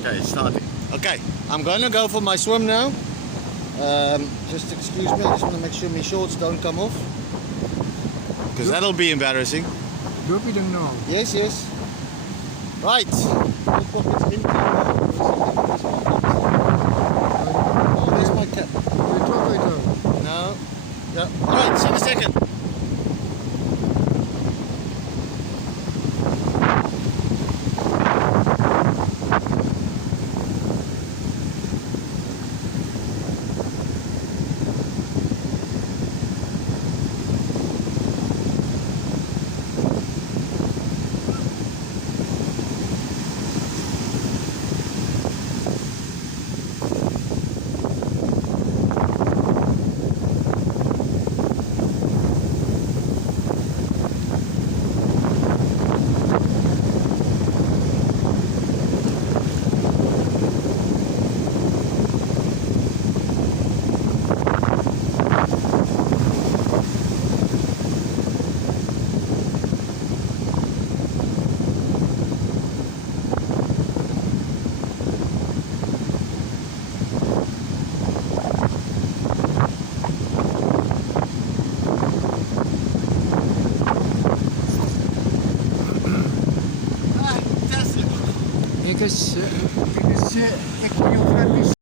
Okay, starting. Okay, I'm going to go for my swim now. Just excuse me, I just want to make sure my shorts don't come off. Because that'll be embarrassing. Loop je dan nou? Yes, yes. Right. All pockets empty. Oh, there's my cap. Je trok uit dan. No. Yeah. Right, see you in a second. Ik is, ik wil je